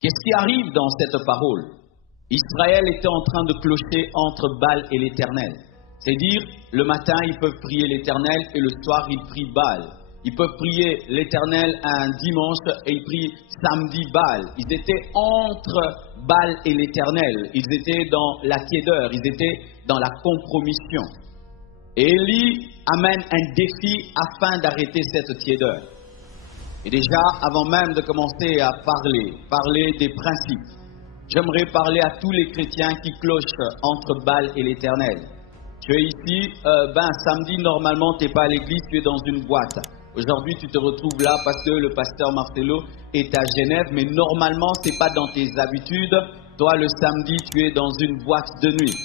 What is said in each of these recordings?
Qu'est-ce qui arrive dans cette parole? Israël était en train de clocher entre Baal et l'Éternel. C'est-à-dire, le matin, ils peuvent prier l'Éternel et le soir, ils prient Baal. Ils peuvent prier l'Éternel un dimanche et ils prient samedi Baal. Ils étaient entre Baal et l'Éternel. Ils étaient dans la tiédeur, ils étaient dans la compromission. Et Élie amène un défi afin d'arrêter cette tiédeur. Et déjà, avant même de commencer à parler des principes, j'aimerais parler à tous les chrétiens qui clochent entre Baal et l'Éternel. Tu es ici, samedi, normalement, tu n'es pas à l'église, tu es dans une boîte. Aujourd'hui, tu te retrouves là parce que le pasteur Marcelo est à Genève, mais normalement, ce n'est pas dans tes habitudes. Toi, le samedi, tu es dans une boîte de nuit.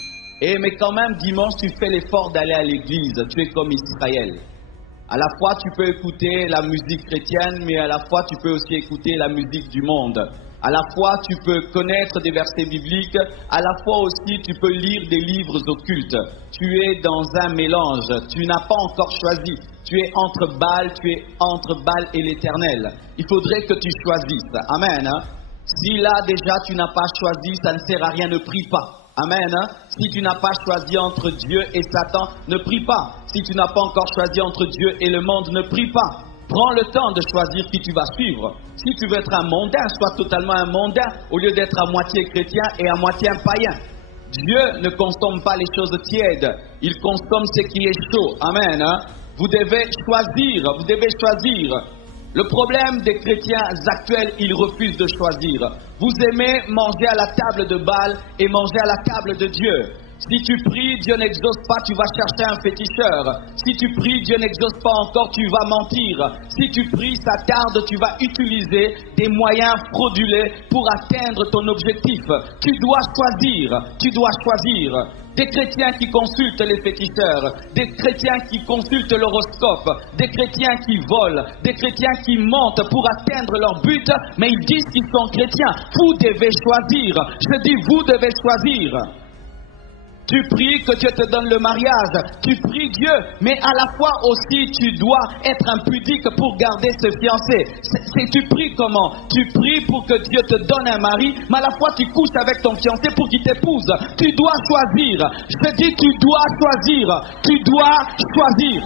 Mais quand même, dimanche, tu fais l'effort d'aller à l'église. Tu es comme Israël. À la fois, tu peux écouter la musique chrétienne, mais à la fois, tu peux aussi écouter la musique du monde. À la fois, tu peux connaître des versets bibliques. À la fois aussi, tu peux lire des livres occultes. Tu es dans un mélange. Tu n'as pas encore choisi. Tu es entre Baal et l'Éternel. Il faudrait que tu choisisses. Amen. Si là, déjà, tu n'as pas choisi, ça ne sert à rien, ne prie pas. Amen. Si tu n'as pas choisi entre Dieu et Satan, ne prie pas. Si tu n'as pas encore choisi entre Dieu et le monde, ne prie pas. Prends le temps de choisir qui tu vas suivre. Si tu veux être un mondain, sois totalement un mondain au lieu d'être à moitié chrétien et à moitié un païen. Dieu ne consomme pas les choses tièdes. Il consomme ce qui est chaud. Amen. Vous devez choisir. Le problème des chrétiens actuels, ils refusent de choisir. Vous aimez manger à la table de Baal et manger à la table de Dieu. Si tu pries, Dieu n'exauce pas, tu vas chercher un féticheur. Si tu pries, Dieu n'exauce pas encore, tu vas mentir. Si tu pries, ça tarde, tu vas utiliser des moyens frauduleux pour atteindre ton objectif. Tu dois choisir. Des chrétiens qui consultent les féticheurs, des chrétiens qui consultent l'horoscope, des chrétiens qui volent, des chrétiens qui mentent pour atteindre leur but, mais ils disent qu'ils sont chrétiens. Vous devez choisir. Je dis, vous devez choisir. Tu pries que Dieu te donne le mariage, tu pries Dieu, mais à la fois aussi tu dois être impudique pour garder ce fiancé. Tu pries comment? Tu pries pour que Dieu te donne un mari, mais à la fois tu couches avec ton fiancé pour qu'il t'épouse. Tu dois choisir. Je dis tu dois choisir. Tu dois choisir.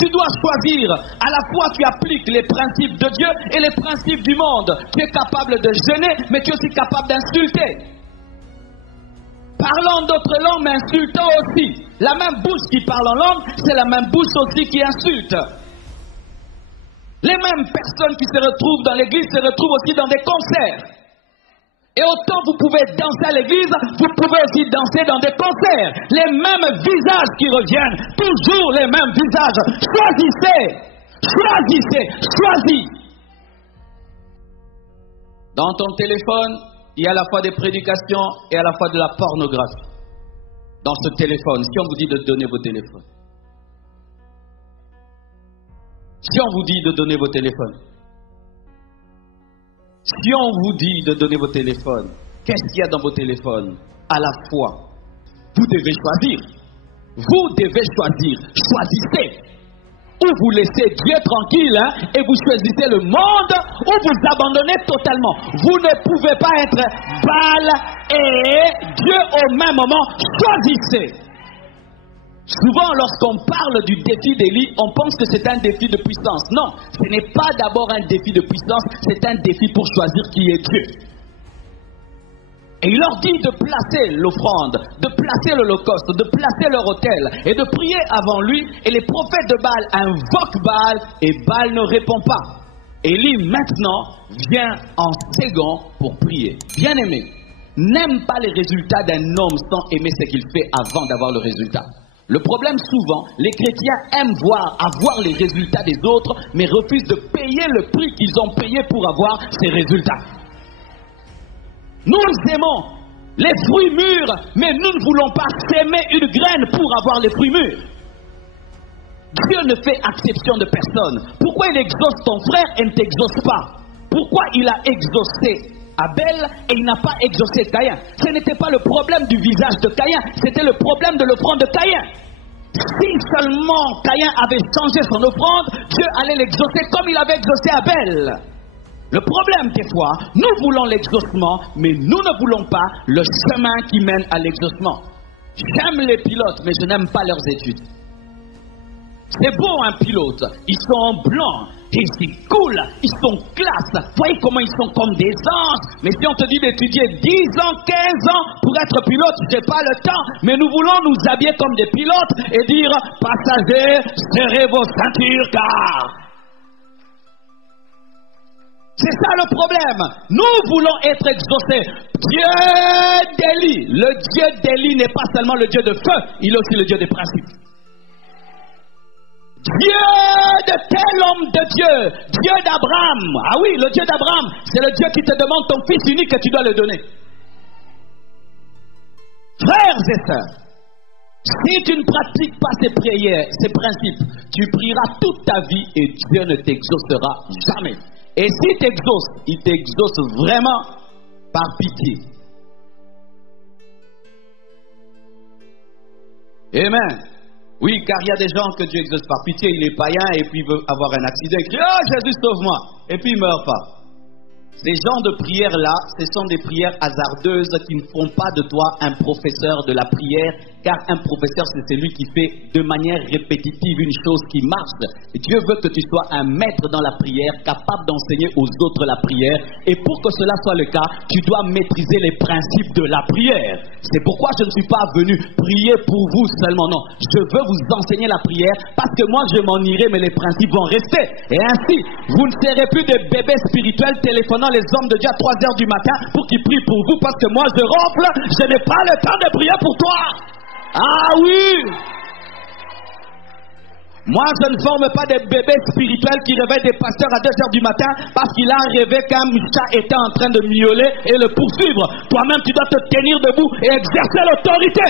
Tu dois choisir. À la fois tu appliques les principes de Dieu et les principes du monde. Tu es capable de jeûner, mais tu es aussi capable d'insulter. Parlant d'autres langues, mais insultant aussi. La même bouche qui parle en langue, c'est la même bouche aussi qui insulte. Les mêmes personnes qui se retrouvent dans l'église se retrouvent aussi dans des concerts. Et autant vous pouvez danser à l'église, vous pouvez aussi danser dans des concerts. Les mêmes visages qui reviennent, toujours les mêmes visages. Choisis. Dans ton téléphone, il y a à la fois des prédications et à la fois de la pornographie. Dans ce téléphone, si on vous dit de donner vos téléphones. Si on vous dit de donner vos téléphones. Si on vous dit de donner vos téléphones, qu'est-ce qu'il y a dans vos téléphones? À la fois, vous devez choisir. Choisissez. Ou vous laissez Dieu tranquille et vous choisissez le monde, ou vous abandonnez totalement. Vous ne pouvez pas être Baal et Dieu au même moment. Choisissez. Souvent, lorsqu'on parle du défi d'Élie, on pense que c'est un défi de puissance. Non, ce n'est pas d'abord un défi de puissance, c'est un défi pour choisir qui est Dieu. Et il leur dit de placer l'offrande, de placer l'holocauste, de placer leur autel et de prier avant lui. Et les prophètes de Baal invoquent Baal et Baal ne répond pas. Élie maintenant vient en second pour prier. Bien-aimé, n'aime pas les résultats d'un homme sans aimer ce qu'il fait avant d'avoir le résultat. Le problème souvent, les chrétiens aiment avoir les résultats des autres, mais refusent de payer le prix qu'ils ont payé pour avoir ces résultats. Nous aimons les fruits mûrs, mais nous ne voulons pas s'aimer une graine pour avoir les fruits mûrs. Dieu ne fait exception de personne. Pourquoi il exauce ton frère et ne t'exauce pas? Pourquoi il a exaucé Abel et il n'a pas exaucé Caïn? Ce n'était pas le problème du visage de Caïn, c'était le problème de l'offrande de Caïn. Si seulement Caïn avait changé son offrande, Dieu allait l'exaucer comme il avait exaucé Abel. Le problème des fois, nous voulons l'exaucement, mais nous ne voulons pas le chemin qui mène à l'exaucement. J'aime les pilotes, mais je n'aime pas leurs études. C'est beau un pilote, ils sont blancs, et c'est cool, ils sont classe. Voyez comment ils sont comme des anges. Mais si on te dit d'étudier 10 ans, 15 ans pour être pilote, je n'ai pas le temps. Mais nous voulons nous habiller comme des pilotes et dire, passagers, serrez vos ceintures car... C'est ça le problème. Nous voulons être exaucés. Dieu d'Élie. Le Dieu d'Élie n'est pas seulement le Dieu de feu, il est aussi le Dieu des principes. Dieu de tel homme de Dieu, Dieu d'Abraham. Ah oui, le Dieu d'Abraham, c'est le Dieu qui te demande ton fils unique que tu dois le donner. Frères et sœurs, si tu ne pratiques pas ces prières, ces principes, tu prieras toute ta vie et Dieu ne t'exaucera jamais. Et s'il t'exauce, il t'exauce vraiment par pitié. Amen. Oui, car il y a des gens que Dieu exauce par pitié, il est païen et puis il veut avoir un accident, il crie « Oh Jésus, sauve-moi » et puis il ne meurt pas. Ces genres de prières-là, ce sont des prières hasardeuses qui ne font pas de toi un professeur de la prière, car un professeur, c'est celui qui fait de manière répétitive une chose qui marche. Et Dieu veut que tu sois un maître dans la prière, capable d'enseigner aux autres la prière. Et pour que cela soit le cas, tu dois maîtriser les principes de la prière. C'est pourquoi je ne suis pas venu prier pour vous seulement, non. Je veux vous enseigner la prière, parce que moi je m'en irai, mais les principes vont rester. Et ainsi, vous ne serez plus des bébés spirituels téléphonant les hommes de Dieu à 3 heures du matin pour qu'ils prient pour vous, parce que moi je ronfle, je n'ai pas le temps de prier pour toi. Ah oui! Moi, je ne forme pas des bébés spirituels qui réveillent des pasteurs à 2 heures du matin parce qu'il a rêvé qu'un chat était en train de miauler et le poursuivre. Toi-même, tu dois te tenir debout et exercer l'autorité.